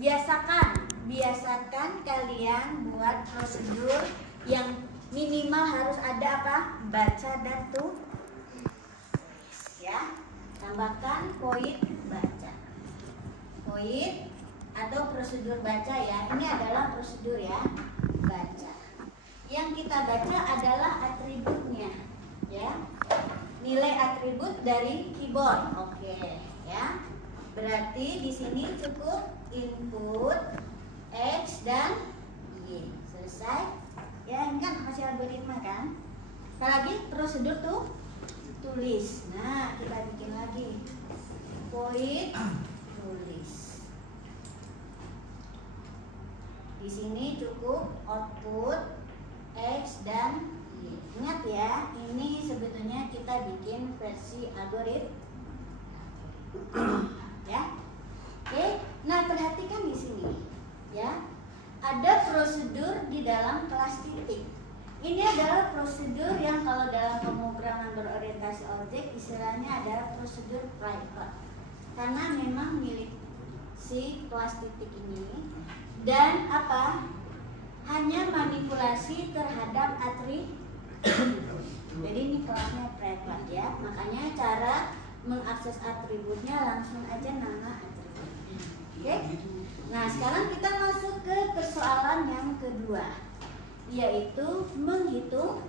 biasakan kalian buat prosedur yang minimal harus ada apa? Baca dan tulis. Ya, tambahkan poin baca. Poin atau prosedur baca ya. Ini adalah prosedur ya, baca. Yang kita baca adalah atributnya, ya. Nilai atribut dari keyboard. Oke, ya. Berarti di sini cukup input X dan Y. Selesai. Ya, ini kan masih algoritma kan. Sekali lagi prosedur tuh tulis. Nah, kita bikin lagi. Poin tulis. Di sini cukup output X dan Y. Ingat ya, ini sebetulnya kita bikin versi algoritma. Ya. Oke. Nah, perhatikan di sini. Ya. Ada prosedur di dalam kelas titik. Ini adalah prosedur yang kalau dalam pemrograman berorientasi objek istilahnya adalah prosedur private. Karena memang milik si kelas titik ini dan apa? Hanya manipulasi terhadap atribut. Jadi ini kelasnya private ya. Makanya cara mengakses atributnya langsung aja nama atribut. Oke? Nah, sekarang kita masuk ke persoalan yang kedua, yaitu menghitung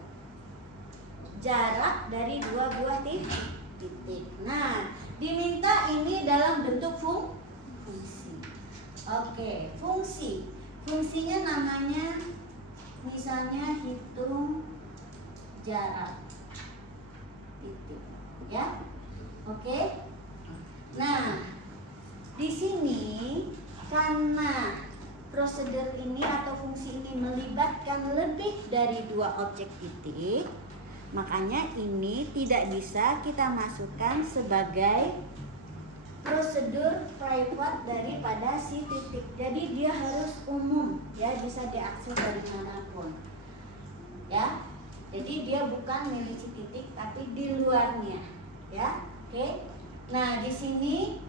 jarak dari dua buah titik. Nah, diminta ini dalam bentuk fungsi. Oke, fungsi. Fungsinya namanya misalnya hitung jarak titik, ya. Oke. Nah, di sini karena prosedur ini atau fungsi ini melibatkan lebih dari dua objek titik, makanya ini tidak bisa kita masukkan sebagai prosedur private daripada si titik. Jadi dia harus umum, ya, bisa diakses dari manapun. Ya. Jadi dia bukan milik si titik tapi di luarnya, ya. Oke. Nah, di sini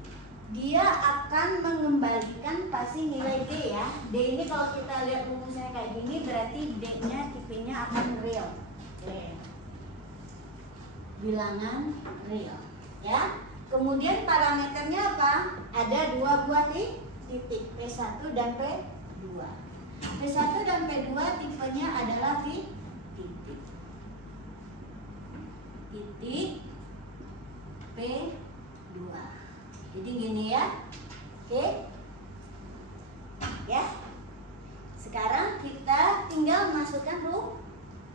dia akan mengembalikan pasti nilai D ya. D ini kalau kita lihat rumusnya kayak gini berarti D-nya tipenya akan real. Oke. Bilangan real, ya. Kemudian parameternya apa? Ada dua buah titik, P1 dan P2. P1 dan P2 tipenya adalah titik P2. Jadi gini ya. Oke. Ya. Sekarang kita tinggal masukkan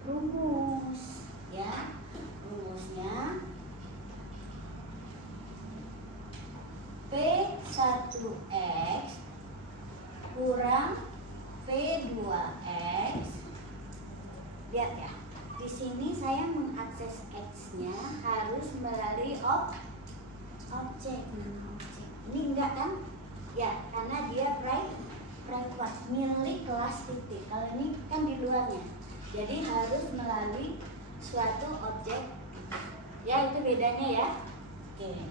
rumus, ya. Rumusnya P1X kurang P2X. Lihat ya. Di sini saya mengakses X-nya harus melalui objek. Ini enggak kan? Ya, karena dia private, milik kelas titik. Kalau ini kan di luarnya. Jadi harus melalui suatu objek. Ya, itu bedanya ya. Oke.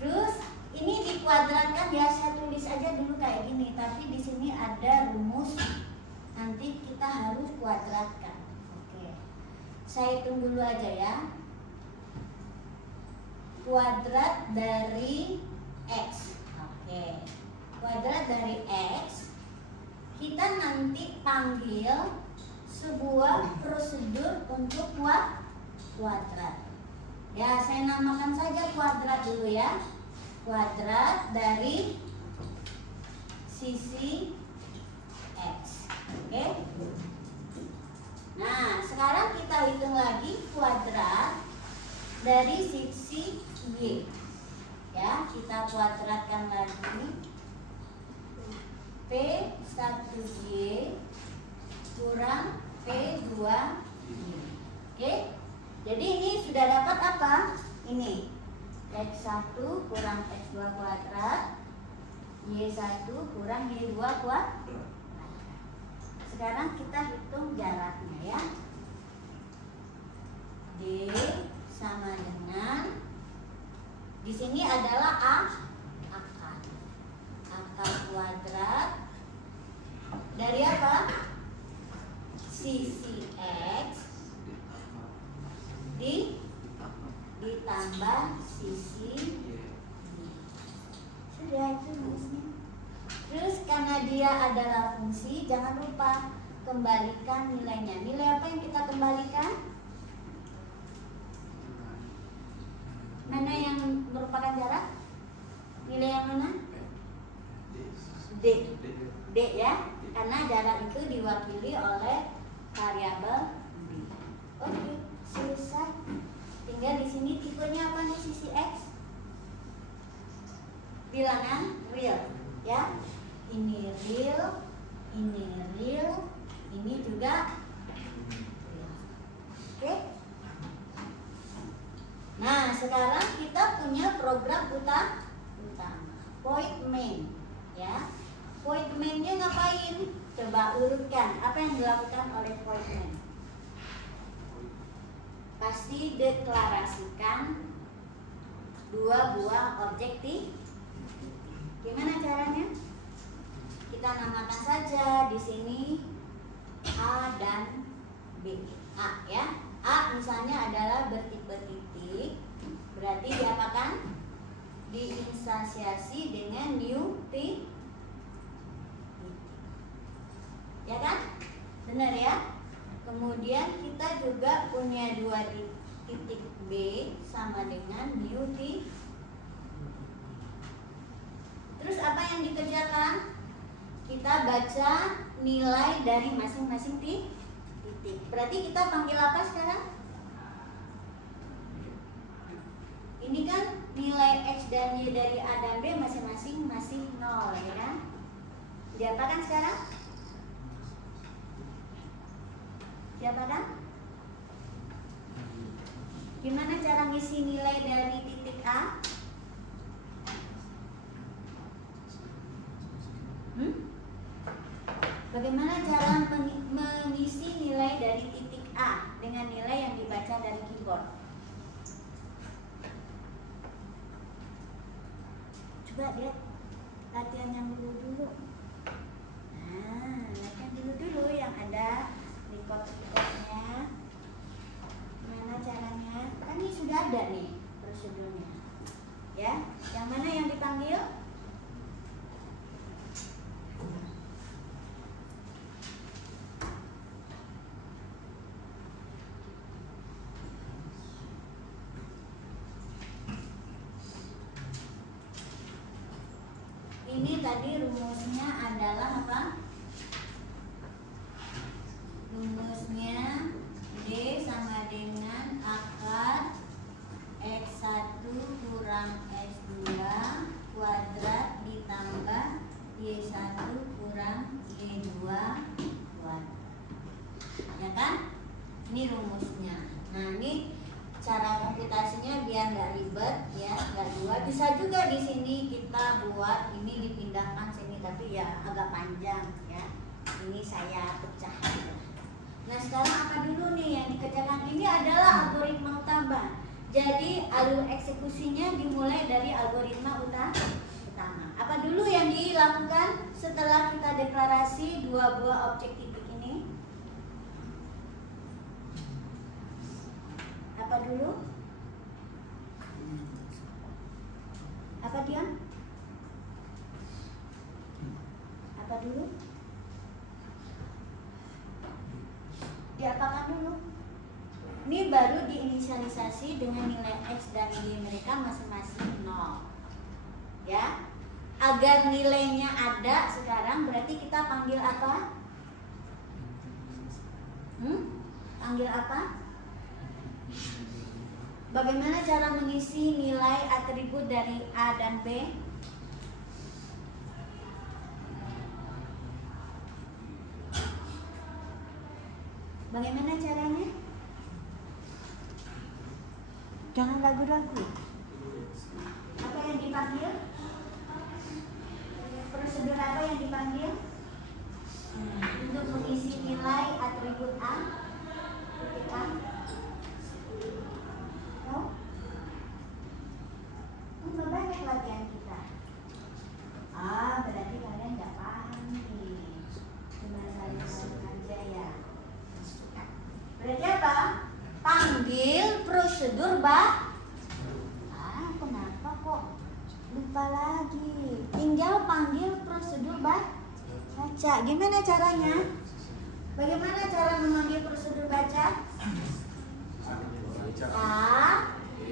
Terus ini dikuadratkan ya, saya tulis aja dulu kayak gini, tapi di sini ada rumus. Nanti kita harus kuadratkan. Oke. Saya hitung dulu aja ya. Kuadrat dari X. Oke. Kuadrat dari X kita nanti panggil sebuah prosedur untuk kuadrat. Ya, saya namakan saja kuadrat dulu ya. Kuadrat dari sisi X. Oke. Nah, sekarang kita hitung lagi kuadrat dari sisi Y. Ya, kita kuadratkan lagi. P1Y kurang P2Y. Oke. Jadi ini sudah dapat apa? Ini X1 kurang X2 kuadrat, Y1 kurang Y2 kuadrat. Sekarang kita hitung jaraknya ya. D sama dengan, di sini adalah akar kuadrat sisi X ditambah sisi Y. Sudah itu rumusnya. Terus karena dia adalah fungsi, jangan lupa kembalikan nilainya. Nilai apa yang kita kembalikan? Mana yang merupakan jarak? Nilai yang mana? D. D ya, karena jarak itu diwakili oleh variabel B. Oke, selesai. Tinggal di sini tipenya apa nih sisi X? Bilangan real, ya. Ini real, ini juga real. Oke. Nah, sekarang kita punya program utama, void main, ya. Void main-nya ngapain? Coba urutkan apa yang dilakukan oleh void main. Pasti deklarasikan dua buah objek titik. Gimana caranya? Kita namakan saja di sini A dan B. A ya. A misalnya adalah bertipe titik, berarti diapakan? Diinstansiasi dengan new titik. Ya kan? Benar ya? Kemudian kita juga punya dua titik B sama dengan new titik. Terus apa yang dikerjakan? Kita baca nilai dari masing-masing titik. Berarti kita panggil apa sekarang? Ini kan nilai X dan Y dari A dan B masing-masing masih 0, ya kan? Diapakan sekarang? Diapakan? Gimana cara ngisi nilai dari titik A? Bagaimana cara mengisi nilai dari titik A dengan nilai yang dibaca dari keyboard? Coba lihat latihan yang dulu. Nah, latihan dulu yang ada record-recordnya. Gimana caranya? Kan ini sudah ada nih prosedurnya. Ya, yang mana yang dipanggil? Ini tadi rumusnya adalah apa? Rumusnya D sama dengan akar X1 kurang X2 kuadrat ditambah Y1 kurang Y2 kuadrat. Ya kan? Ini rumusnya. Nah, ini cara komputasinya biar nggak ribet ya, nggak dua. Bisa juga di sini kita buat ini dipindahkan sini, tapi ya agak panjang ya. Ini saya pecah. Nah, sekarang apa dulu nih yang dikerjakan? Ini adalah algoritma utama. Jadi alur eksekusinya dimulai dari algoritma utama. Apa dulu yang dilakukan setelah kita deklarasi dua buah objek titik ini? Apa dulu? Apa diam? Apa dulu? Diapakan dulu? Ini baru diinisialisasi dengan nilai X dan Y mereka masing-masing 0. Ya. Agar nilainya ada sekarang berarti kita panggil apa? Panggil apa? Bagaimana cara mengisi nilai atribut dari A dan B? Bagaimana caranya? Jangan ragu-ragu. Apa yang dipanggil? Prosedur apa yang dipanggil? Untuk mengisi nilai atribut A, titik A. No? Banyak latihan kita. Berarti kalian nggak paham nih. Cuma saling aja ya. prosedur kenapa kok lupa lagi? Tinggal panggil prosedur baca. Gimana caranya? Bagaimana cara memanggil prosedur baca?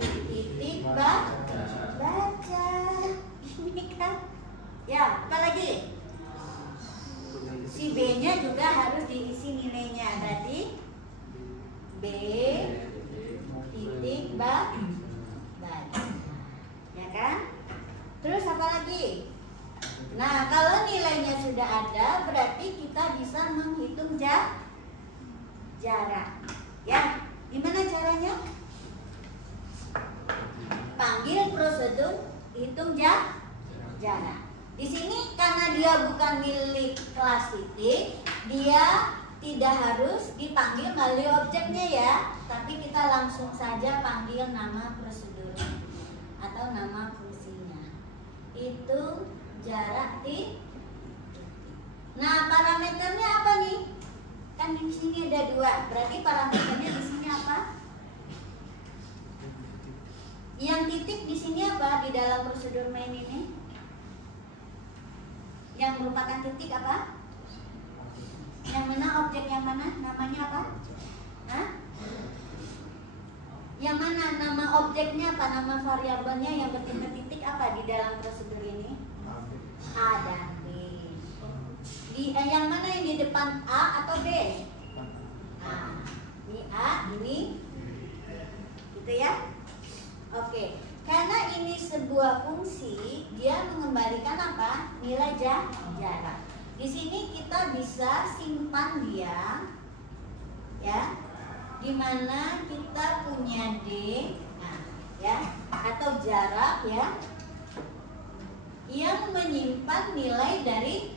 Titik baca. Ini kan? Ya, apa lagi? Si B-nya juga harus diisi nilainya. Tadi B titik baca. Ya kan? Terus apa lagi? Nah, kalau nilainya sudah ada, berarti kita bisa menghitung jarak. Ya, gimana caranya? Panggil prosedur hitung jarak. Di sini karena dia bukan milik kelas titik, dia tidak harus dipanggil melalui objeknya ya, tapi kita langsung saja panggil nama prosedur atau nama fungsinya. Hitung jarak titik. Nah, parameternya apa nih? Kan di sini ada 2, berarti parameternya di sini apa? Yang titik di sini apa di dalam prosedur main ini? Yang merupakan titik apa? Yang mana objek yang mana? Namanya apa? Hah? Yang mana nama objeknya apa? Nama variabelnya yang bertanda titik apa di dalam prosedur ini? A dan B. Yang mana yang di depan A atau B? A. Ini A, ini gitu ya. Oke. Karena ini sebuah fungsi, dia mengembalikan apa? Nilai jarak. Di sini kita bisa simpan dia, ya, dimana kita punya D, nah, ya, atau jarak, ya, yang menyimpan nilai dari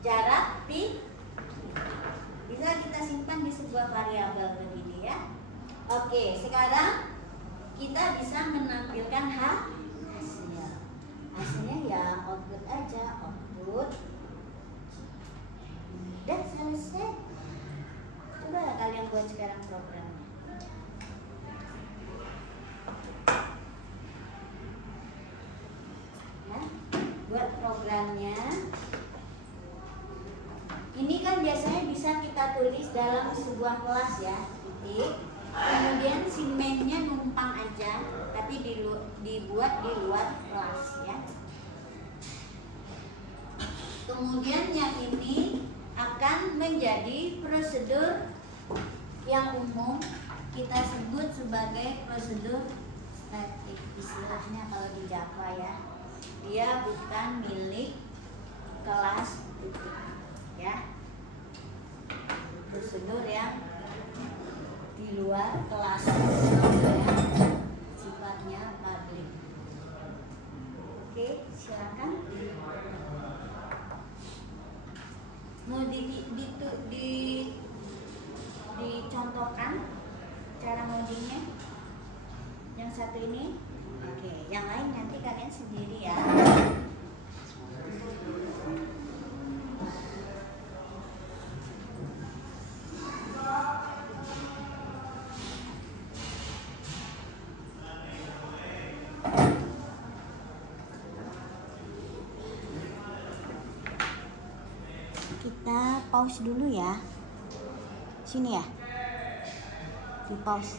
jarak titik. Bisa kita simpan di sebuah variabel begini, ya. Oke, sekarang kita bisa menampilkan hasilnya. Hasilnya ya output aja, output. Udah selesai. Coba kalian buat sekarang programnya. Ya, buat programnya. Ini kan biasanya bisa kita tulis dalam sebuah kelas ya, titik. Kemudian si main-nya numpang aja, tapi dibuat di luar kelas ya. Kemudian yang ini akan menjadi prosedur yang umum, kita sebut sebagai prosedur statik istilahnya kalau di Java ya. Dia bukan milik kelas titik ya. Prosedur yang di luar kelas yang sifatnya publik. Oke, silakan. Mau dicontohkan cara ngodingnya? Yang satu ini? Oke, yang lain nanti kalian sendiri ya. Kita pause dulu ya. Sini ya. Di pause.